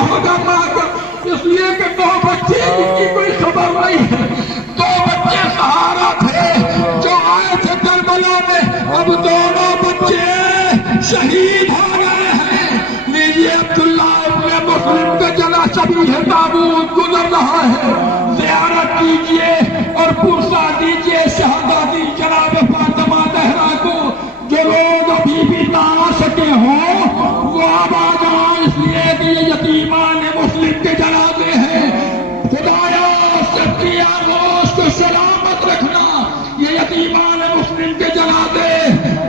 ہوگا ماں کا، اس لیے کہ 2 بچے جن کی کوئی خبر نہیں ہے، 2 بچے سہارا تھے جو آئے تھے کربلا میں، اب دونوں بچے شہید ہو گئے ہیں۔ لیجیے عبداللہ ابن مسلم کا جنازہ بھی ہے، تابوت گزر رہا ہے، زیارت کیجیے اور پرسا دیجیے شہزادی جناب فاطمہ زہرا کو۔ جو لوگ ابھی بھی نہ آ سکے ہوں وہ اب آ جائیں، اس لیے کہ یہ یتیمان مسلم کے جنازے ہیں۔ خدایا سچی آغوش کو سلامت رکھنا، یہ یتیمان مسلم کے جنازے،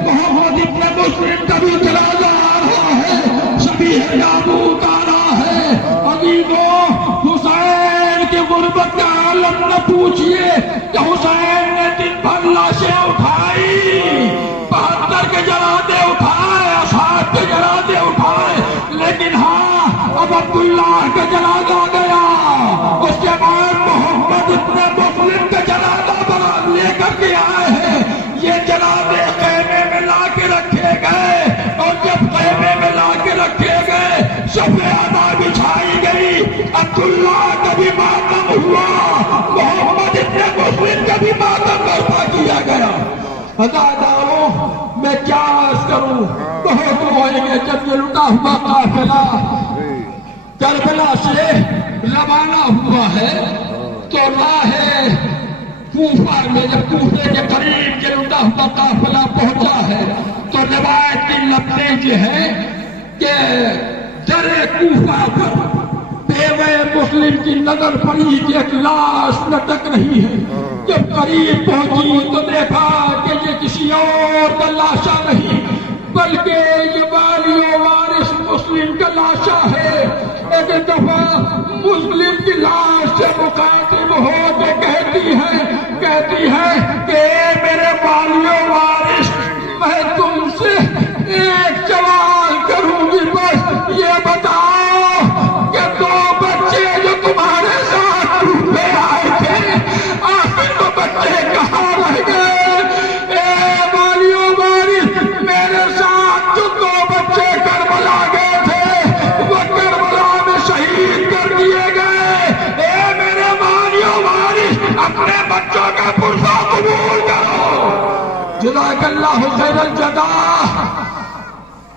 محمد ابن مسلم کا بھی جنازہ آ رہا ہے، شبیہ یابوت آ رہا ہے۔ عزیزوں، حسین کی غربت کا عالم نہ پوچھئے کہ حسین نے دن بھر لاشیں اٹھائی، 72 کے جنازے اٹھائے، 60 کے جنازے اٹھائے، لیکن ہاں اب عبداللہ کا جنازہ گیا، اس کے بعد محمد ابن مسلم کا جنازہ لے کر کے آئے ہیں۔ یہ جنازے خیمے میں لا کے رکھے گئے، اور جب خیمے میں لا کے رکھے گئے شفع ادا بچھائی گئی، عبداللہ کا بھی ماتم ہوا، محمد ابن مسلم کا بھی ماتم برپا کیا گیا۔ عزاداروں، میں کیا عرض کروں، بہت روئیں گے جب یہ لٹا ہوا قافلہ کربلا سے روانہ ہوا ہے تو راہ کوفہ میں جب کوفے کے قریب یہ لٹا ہوا قافلہ پہنچا ہے تو روایت کی لفظیں یہ ہے کہ در کوفہ پر بیوے مسلم کی نظر پڑی کہ ایک لاش لٹک رہی ہے۔ جب قریب پہنچی تو دیکھا کہ یہ کسی اور کا لاشا نہیں بلکہ یہ والی و وارث مسلم کا لاشا ہے۔ ایک دفعہ مسلم کی لاش سے مخاطب ہو کے کہتی ہے کہ اے میرے والی و وارث، میں تم سے ایک سوال کروں گی، بس یہ بتاؤ کہ 2 بچے جو تمہارے ساتھ ڈوبے آئے تھے آخر وہ بچے کہاں رہ گئے؟ اے والی و وارث، میرے ساتھ جو 2 بچے کربلا گئے تھے وہ کربلا میں شہید کر دیے گئے۔ اے میرے والی و وارث، اپنے بچوں کا پرسہ قبول کرو۔ جزاک اللہ خیر الجزا۔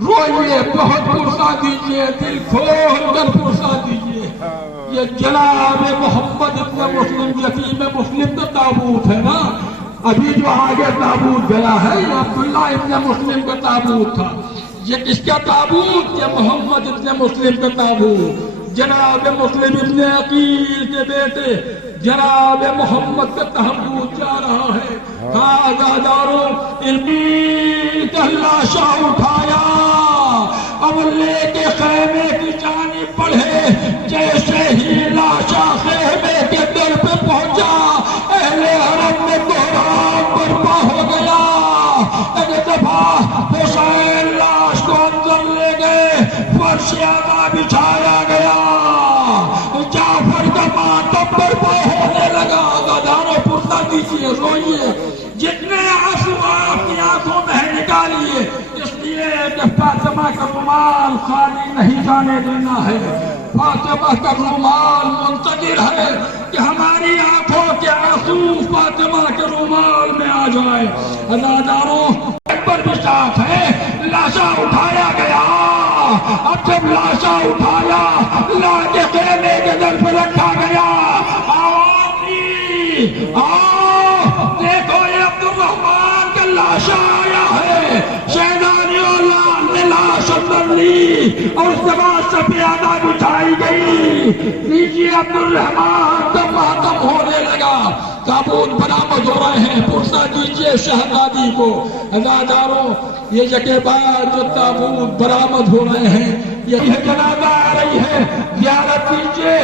روئیے، بہت پرسہ دیجئے، دل کھول کر پرسہ دیجئے۔ یہ جناب محمد ابن مسلم یتیم مسلم کا تابوت ہے نا، ابھی جو آگے تابوت گیا ہے یہ عبداللہ ابن مسلم کا تابوت تھا۔ یہ کس کا تابوت؟ یہ محمد ابن مسلم کا تابوت۔ جناب مسلم ابن عقیل کے بیٹے جناب محمد کا تابوت جا رہا ہے۔ ہاں عزاداروں، علمی کا لاشا اٹھایا، اب لے کے خیمے کی جانب بڑھے، جیسے ہی لاشا خیمے کے در پہ پہنچا اہل حرم میں کوہرام برپا ہو گیا۔ ایک دفعہ حسین لاش کو اندر لے گئے، فرش ادا بچھایا گیا، جعفر کا ماتم برپا ہونے لگا۔ عزاداروں، پرسہ دیجیے، روئیے، جتنے آنسو آپ کی آنکھوں میں نکالیے، اس لیے کہ فاطمہ کا رومال خالی نہیں جانے دینا ہے۔ فاطمہ کا رومال منتظر ہے کہ ہماری آنکھوں کے آنسو فاطمہ کے رومال میں آ جائے۔ عزاداروں، پر بھی ساتھ ہے، لاشا اٹھایا گیا۔ اب جب لاشا اٹھایا، لا کے خیمے کے در پر رکھا گیا، آوازی دیکھو یہ عبد الرحمن کا لاشا آیا ہے۔ شہزادیوں نے لاش اندر لی اور اس کے بعد سفیدہ بچھائی گئی۔ لیجیے عبد الرحمن کا ماتم ہونے لگا، تابوت برآمد ہو رہے ہیں، پرسہ دیجیے شہزادی کو۔ عزاداروں، یہ جگہ بعد جو تابوت برآمد ہو رہے ہیں، یہ جنازہ آ رہی ہے، زیارت کیجیے۔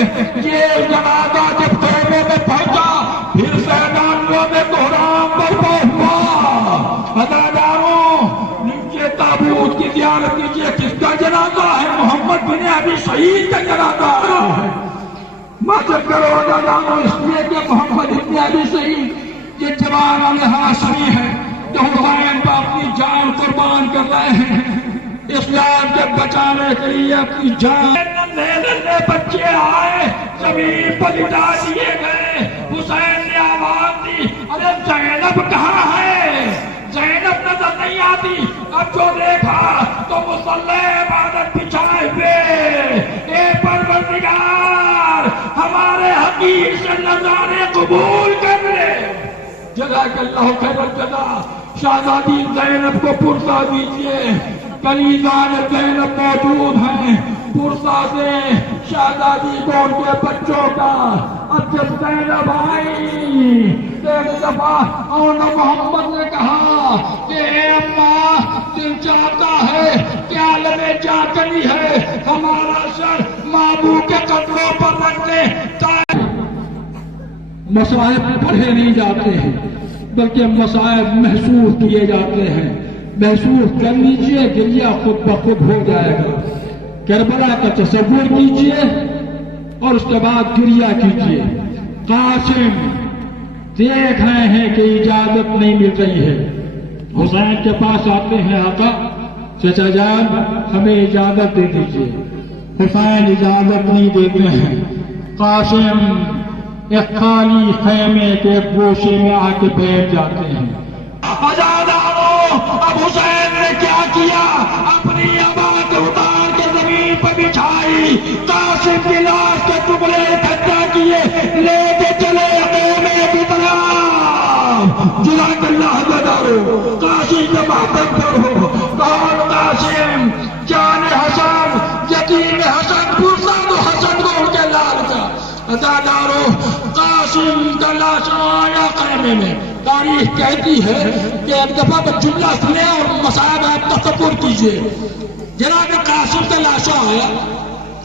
یہ جنازہ جب خیمے میں پہنچا پھر سیدانیوں میں کوہرام برپا ہوا۔ عزاداروں، نیچے تابوت کی زیارت کیجیے۔ کس کا جنازہ ہے؟ محمد بن ابی شہید کا جنازہ آ رہا ہے۔ مدد کرو عزاداروں، اس لیے کہ محمد ابن ابی شہید یہ جوان ہاشمی ہے جو حسین پر اپنی جان قربان کر رہے ہیں۔ اسلام کے بچانے کے لیے اپنی جان ننھے بچے آئے زمین پر لٹا دیے گئے. حسین نے آواز دی ارے زینب کہاں ہے؟ زینب نظر نہیں آتی. اب جو دیکھا تو مصلی عبادت بچھائے ہوئے. اے پروردگار ہمارے حقیر سے نظارے قبول کر لے. جزاک اللہ خیر الجزا. شہزادی زینب کو پرسا دیجئے. کنیزان زینب موجود ہیں. پرسا سے شہزادی کو ان کے بچوں کا. اب جب زینب آئی ایک دفعہ اور محمد نے کہا کہ اے اماں دل چاہتا ہے کہ عالم جا کری ہے ہمارا سر مابو کے قدموں پر رکھ دے. مصائب پڑھے نہیں جاتے ہیں بلکہ مصائب محسوس کیے جاتے ہیں. محسوس کر لیجئے گریہ خود بخود ہو جائے گا. کربلا کا تصور کیجئے اور اس کے بعد گریہ کیجئے. قاسم دیکھ رہے ہیں کہ اجازت نہیں مل رہی ہے. حسین کے پاس آتے ہیں آقا چچا جان ہمیں اجازت دے دیجئے. حسین اجازت نہیں دیتے ہیں. قاسم ایک خالی خیمے کے گوشے میں آ کے بیٹھ جاتے ہیں. اب حسین نے کیا کیا؟ اپنی ابا کو اتار کے زمین پر بچھائی. قاسم کی لاش کے ٹکڑے اکٹھا کیے لے کے چلے خیمے کی طرف. جزاک اللہ جزارو. قاسم کے محبت کرو. کون قاسم؟ جان حسن یتیم حسن. پرسا دو حسن کو ان کے لال کا. ازادارو قاسم کا لاش آیا خیمے میں. تاریخ کہتی ہے کہ ایک دفعہ میں جملہ سنے اور مصائب آپ تصور کیجئے. جناب قاسم کا لاشا آیا.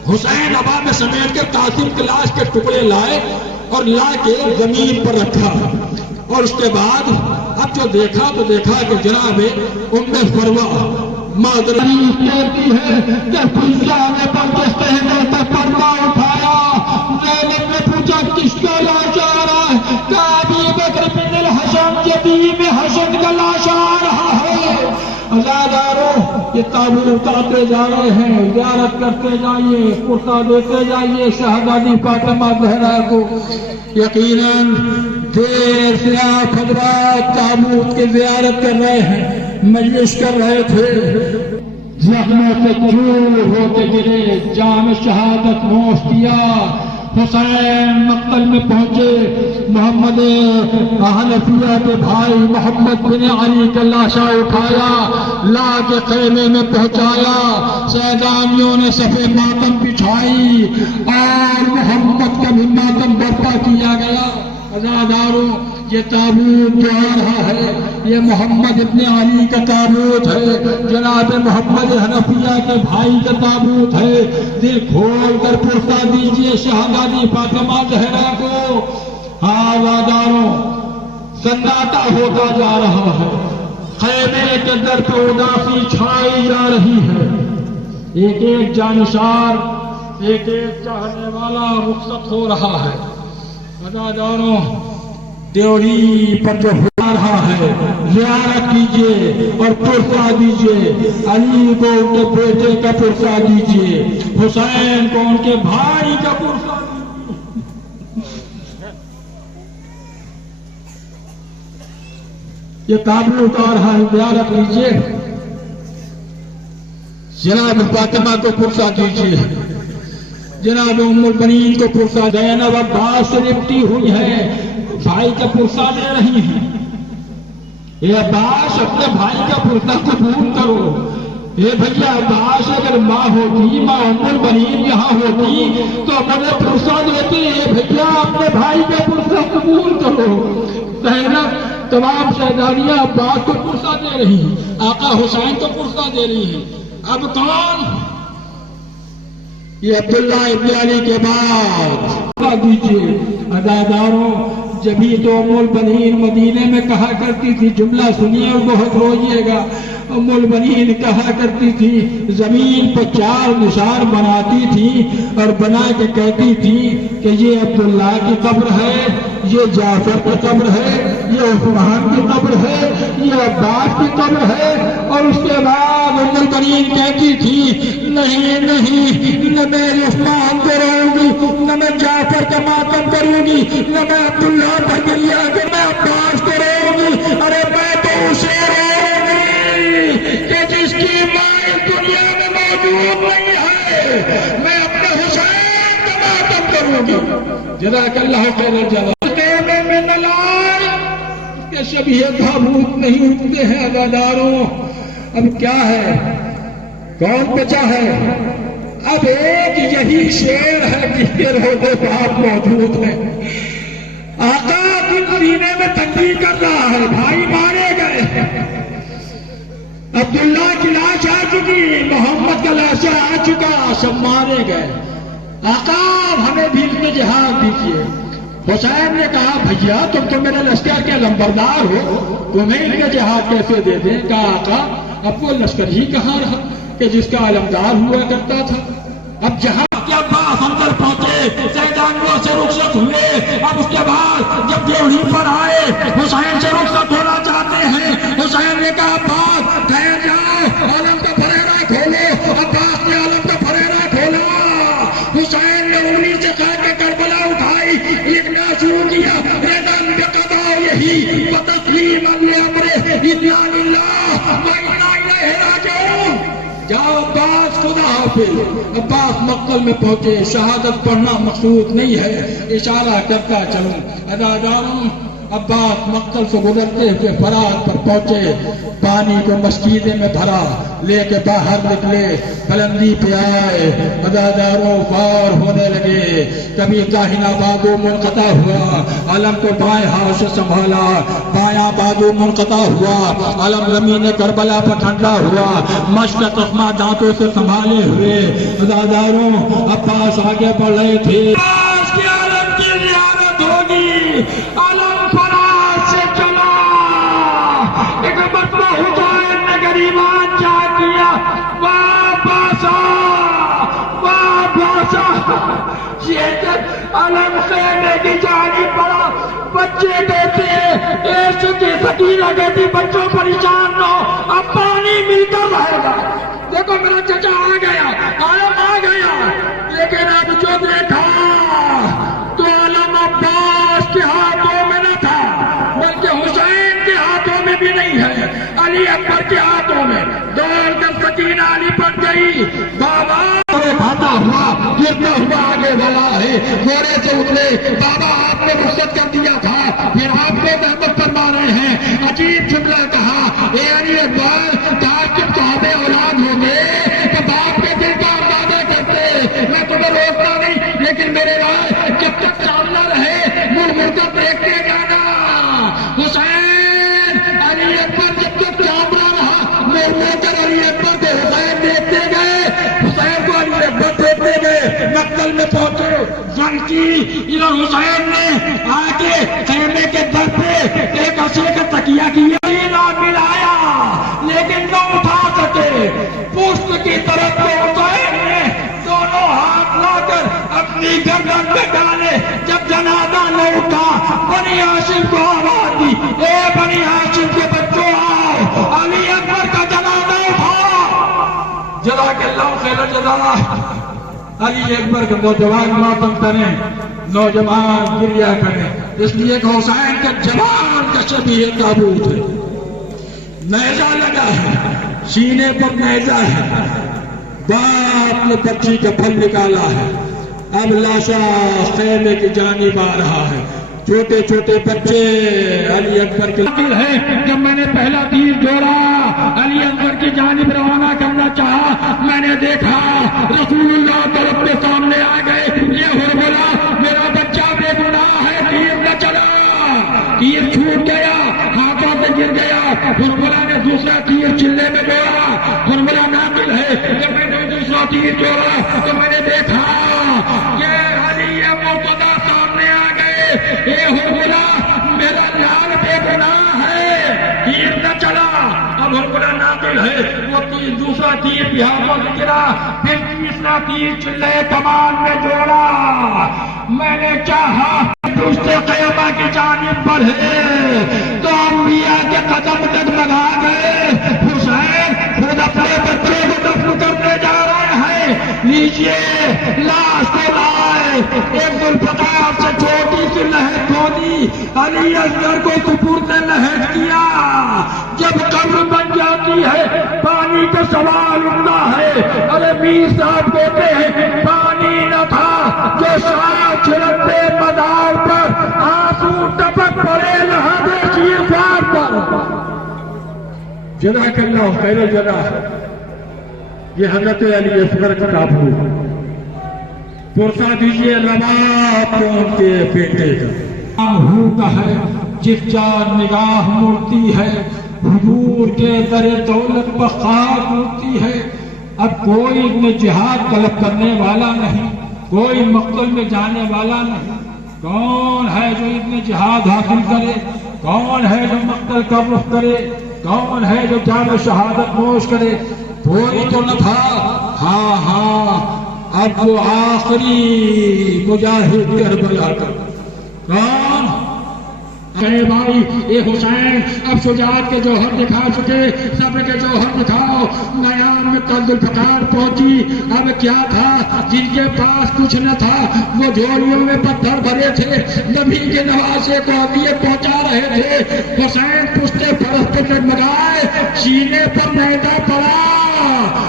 حسین ابا میں سمیٹ کے قاسم کے لاش کے ٹکڑے لائے اور لا کے زمین پر رکھا. اور اس کے بعد اب جو دیکھا تو دیکھا کہ جناب ام فروا مادر کہتی ہے کہ پھلسا نے پردہ اٹھایا. زینب نے پوچھا کس کا لاش آ رہا ہے؟ کہا ابی بکر بن الحسن یتیم حسن کا لاش آ رہا ہے. ازادارو یہ تابوت اتارتے جا رہے ہیں. زیارت کرتے جائیے. پرسا دیتے جائیے شہزادی فاطمہ زہرا کو. یقیناً دیر سے آپ حضرات تابوت کی زیارت کر رہے ہیں. مجلس کر رہے تھے. زخموں سے چور ہوتے گرے. جام شہادت نوش کیا. حسین مقتل میں پہنچے. محمد حنفیہ کے بھائی محمد بن علی کا لاشا اٹھایا لا کے خیمے میں پہنچایا. سیدانیوں نے صفے ماتم بچھائی اور محمد کا بھی ماتم برپا کیا گیا. ازاداروں یہ تابوت جو آ رہا ہے یہ محمد ابن علی کا تابوت ہے. جناب محمد حنفیہ کے بھائی کا تابوت ہے. دل کھول کر پرسا دیجئے شہزادی فاطمہ زہرا کو. ہاں واداروں سناٹا ہوتا جا رہا ہے. خیمے کے در پہ اداسی چھائی جا رہی ہے. ایک ایک جانشار ایک ایک چاہنے والا رخصت ہو رہا ہے. واداروں دیوری پر جو ہو رہا ہے زیارت کیجئے اور پرسا دیجئے. علی کو ان کے بیٹے کا پرسا دیجئے. حسین کو ان کے بھائی کا پرسا دیجئے. یہ تابوت آ رہا ہے زیارت کیجئے. جناب فاطمہ کو پرسا دیجئے. جناب ام البنین کو پرسا. زینب عباس سے لپٹی ہوئی ہے بھائی کا پرسا دے رہی ہیں. اے عباس اپنے بھائی کا پرسا قبول کرو. اے بھیا عباس اگر ماں ہوتی ماں ام البنین یہاں ہوتی تو اپنے پرسا دیتی. اے بھیا اپنے بھائی کا پرسا قبول کرو. زینب تمام شہزادیاں عباس کو پرسا دے رہی ہیں. آقا حسین کو پرسا دے رہی ہیں. اب کون؟ یہ عبداللہ ابن علی کے بعد دیجیے. اداداروں جبھی تو ام البنین مدینے میں کہا کرتی تھی. جملہ سنیے اور بہت روئیے گا. ام البنین کہا کرتی تھی زمین پر 4 نشان بناتی تھی اور بنا کے کہتی تھی کہ یہ عبداللہ کی قبر ہے, یہ جعفر کی قبر ہے, یہ عثمان کی قبر ہے، یہ عباس کی قبر ہے۔ اور اس کے بعد ام المؤمنین کہتی تھی نہیں نہیں، نہ میں عثمان کو رہوں گی، نہ میں جعفر کا ماتم کروں گی، نہ میں عبداللہ پر گریہ کہ میں عباس کو رہوں گی، ارے میں تو اسے رہوں گی کہ جس کی ماں اس دنیا میں موجود نہیں ہے، میں اپنے حسین کا ماتم کروں گی۔ جزاک اللہ خیر الجزا۔ میں نہ لائے اس کے شبیہ تابوت نہیں اٹھتے ہیں عزاداروں۔ اب کیا ہے، کون بچا ہے؟ اب ایک یہی شیر ہے جس کے روضے باپ موجود ہے۔ آقا دل سینے میں تنگی کر رہا ہے، بھائی مارے گئے، عبداللہ کی لاش آ چکی، محمد کا لاش آ چکا، سب مارے گئے۔ آقا ہمیں بھی اس میں جہاد دیجیے۔ حسین نے کہا بھیا تم تو میرے لشکر کے لمبردار ہو، تمہیں ان کا جہاد کیسے دے دیں؟ کہا آقا اب وہ لشکر ہی کہاں رہا کہ جس کا علمدار ہوا کرتا تھا۔ اب جہاں کے عباس اندر پہنچے، سیدانوں سے رخصت ہوئے۔ اب اس کے بعد جب ڈیوڑی پر آئے، حسین سے رخصت ہونا چاہتے ہیں۔ حسین نے کہا عباس ٹھہر جاؤ، عالم کا پھریرا کھولو۔ عباس نے عالم کا پھریرا کھولا، حسین نے انگلی سے کہہ کے کربلا اٹھائی، لکھنا شروع کیا رضا بقضاء یہی وتسلیما لامرہ انا للہ وانا الیہ راجعون۔ جاؤ عباس خدا حافظ۔ عباس مقتل میں پہنچے، شہادت پڑھنا مقصود نہیں ہے، اشارہ کرتا چلوں۔ عزاداروں عباس مقتل سے گزرتے ہوئے فرات پر پہنچے، پانی کو مسجدے میں بھرا، لے کے باہر نکلے، بلندی پہ آئے، عزاداروں فار ہونے لگے۔ کبھی داہنا بازو منقطع ہوا، علم کو بائیں ہاتھ سے سنبھالا، بایاں بازو منقطع ہوا، علم زمین کربلا پر ٹھنڈا ہوا، مشق تسمہ دانتوں سے سنبھالے ہوئے۔ عزاداروں عباس آگے بڑھ رہے تھے، عباس کی علم کی زیارت ہوگی۔ علم فرات سے چلا، ایک مرتبہ حسین نے غریبان چاہ کیا، واپس یہ جب علم خیمے کی جانب پڑا، بچے کہتے ہیں سکینہ کہتی بچوں پریشان نہ ہو، اب پانی ملتا رہے گا۔ دیکھو میرا چچا آ گیا، علم آ گیا، لیکن اب جو دیکھا تو علم عباس کے ہاتھوں میں نہ تھا، بلکہ حسین کے ہاتھوں میں بھی نہیں ہے، علی اکبر کے ہاتھوں میں۔ دوڑ کر سکینہ علی پر گئی، بابا کھاتا ہوا گرتا ہوا آگے بڑھا ہے، گھوڑے سے اترے، بابا آپ نے رخصت کر دیا تھا، پھر آپ کو محبت فرما رہے ہیں۔ عجیب جملہ کہا، اے علی اکبر کاش جب صحابہ اولاد ہوں گے تو باپ کے دل کا اندازہ کرتے، میں تمہیں روکتا نہیں، لیکن میرے رائے جب تک سامنا رہے مڑ مڑ کر دیکھتے جانا۔ حسین علی اکبر جب تک سامنا رہا، مڑ مڑ کر علی اکبر کو حسین دیکھتے گئے، حسین کو علی اکبر دیکھتے گئے۔ مقتل میں پہنچے، زن کی حسین نے آ کے خیمے کے در پہ ایک عصے کا تکیہ کیا، ملایا لیکن نہ اٹھا سکے، پشت کی طرف کو حسین نے دونوں ہاتھ لا کر اپنی گردن پہ ڈالے۔ جب جنازہ نہ اٹھا، بنی ہاشم کو آواز دی، اے بنی ہاشم کے بچوں آؤ، علی اکبر کا جنازہ اٹھاؤ۔ جزاک اللہ خیر الجزا۔ علی اکبر کے نوجوان ماتم کریں، نوجوان گریہ کریں، اس لیے کہ حسین کا جوان کا شبیہ تابوت ہے، نیزہ لگا ہے، سینے پر نیزہ ہے، باپ نے بچی کا پھل نکالا ہے، اب لاشا خیمے کی جانب آ رہا ہے، چھوٹے چھوٹے بچے علی اکبر کے ہے۔ جب میں نے پہلا تیر جوڑا علی اکبر کی جانب روانہ کرنا چاہا، میں نے دیکھا رسول اللہ تو اپنے سامنے آ گئے، یہ ہو بولا میرا بچہ بے گناہ ہے، تیر نہ چلا، تیر چھوٹ گیا، ہاتھوں سے گر گیا۔ حرملہ نے دوسرا تیر چلے میں جوڑا، حرملہ ناقل ہے، جب میں نے دوسرا تیر جوڑا تو میں نے دیکھا کہ علی مرتضی سامنے آ گئے، اے حرملہ میرا لال بے گناہ ہے، تیر نہ چلا۔ اب حرملہ ناقل ہے، وہ دوسرا تیر بھی ہاتھوں سے گرا، پھر تیسرا تیر چلے کمان میں جوڑا، میں نے چاہا دوسرے قیامہ کی جانب بڑھے تو انبیاء کے قدم ڈگمگا گئے. حسین خود اپنے بچے کو دفن کرنے جا رہے ہیں. لیجیے لاش کو لائے, ایک ذوالفقار سے چھوٹی سی لہد کھودی, علی اصغر کو سپرد لہد کیا. جب قبر بن جاتی ہے پانی کا سوال اٹھتا ہے. ارے میر صاحب کہتے ہیں پانی نہ تھا جو شاہ چھڑکتے مدار پر آنسو ٹپک پڑے لہد شیرخوار پر. جزاک اللہ خیر جزا. یہ حضرت علی اصغر کا ٹاپو. پرسا دیجیے رباب کون کے بیٹے کا کا ہے جس جان نگاہ مڑتی ہے, حضور کے در دولت بخار مڑتی ہے. اب کوئی ابن جہاد طلب کرنے والا نہیں, کوئی مقتل میں جانے والا نہیں. کون ہے جو ابن جہاد حاصل کرے؟ کون ہے جو مقتل کا رخ کرے؟ کون ہے جو جان شہادت نوش کرے؟ کوئی تو نہ تھا. ہاں ہاں, اب وہ آخری مجاہد کربلا کا کون کہے بھائی اے حسین اب شجاعت کے جوہر دکھا چکے, صبر کے جوہر دکھاؤ. نیام میں کل ذوالفقار پہنچی. اب کیا تھا جن کے پاس کچھ نہ تھا وہ جھولیوں میں پتھر بھرے تھے, نبی کے نواسے کو اذیت پہنچا رہے تھے. حسین پشتے فرس پہ ڈگمگائے, سینے پر میدہ پڑا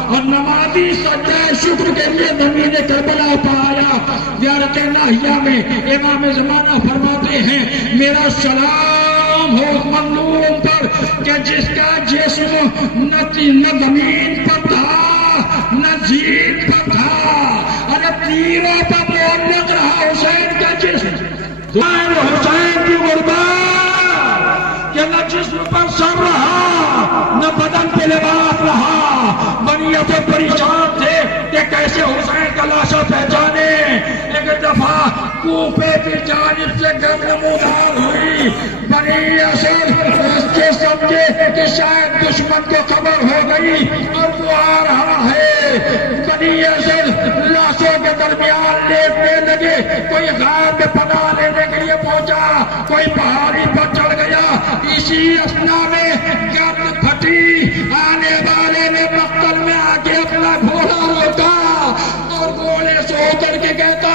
اور نمازی سجدہ شکر کے لیے زمین کربلا پایا. زیارت ناہیہ میں امام زمانہ فرماتے ہیں میرا سلام ہو اس مظلوم پر کہ جس کا جسم نہ زمین پر تھا نہ زین پر تھا. ارے تیروں پر مولت رہا حسین کا جسم. حسین کی غربت کہ نہ جسم پر سر رہا نہ بدن پہ لباس رہا. بنیہ سے پریشان تھے کہ کیسے حسین کا لاشا پہچانے. ایک دفعہ کوفے کی جانب سے گرد نمودار ہوئی. بنی اسد اس کے سمجھے کہ شاید دشمن کو خبر ہو گئی اور وہ آ رہا ہے. بنی اسد لاشوں کے درمیان لیٹنے لگے. کوئی غار میں پناہ لینے کے لیے پہنچا, کوئی پہاڑی پر چڑھ گیا. اسی اثنا میں گرد پھٹی. آنے والے نے مقتل میں آ کے اپنا گھوڑا روکا اور گھوڑے سے اتر کے کہتا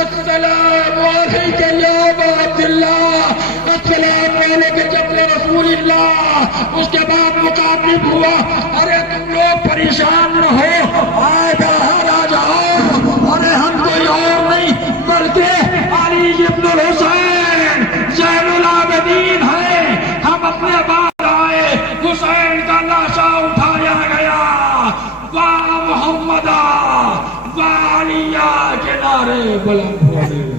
السلام علیکم یا ابا عبداللہ, السلام علیکم جب رسول اللہ. اس کے بعد مخاطب ہوا ارے تم لوگ پریشان نہ ہو, آئے باہر آ جاؤ. ارے ہم کوئی اور نہیں بلکہ علی ابن الحسین زین العابدین ہیں. ہم اپنے باہر آئے, حسین کا لاشا اٹھایا گیا. واہ محمدہ واہ علیہ کے نعرے بلند ہونے لگے.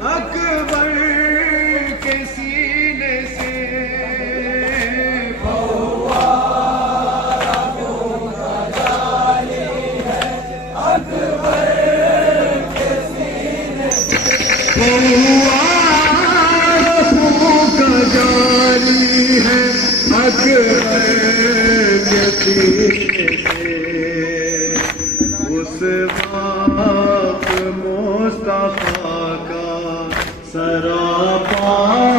اکبر کے سینے سے اس وقت مصطفیٰ کا سراپا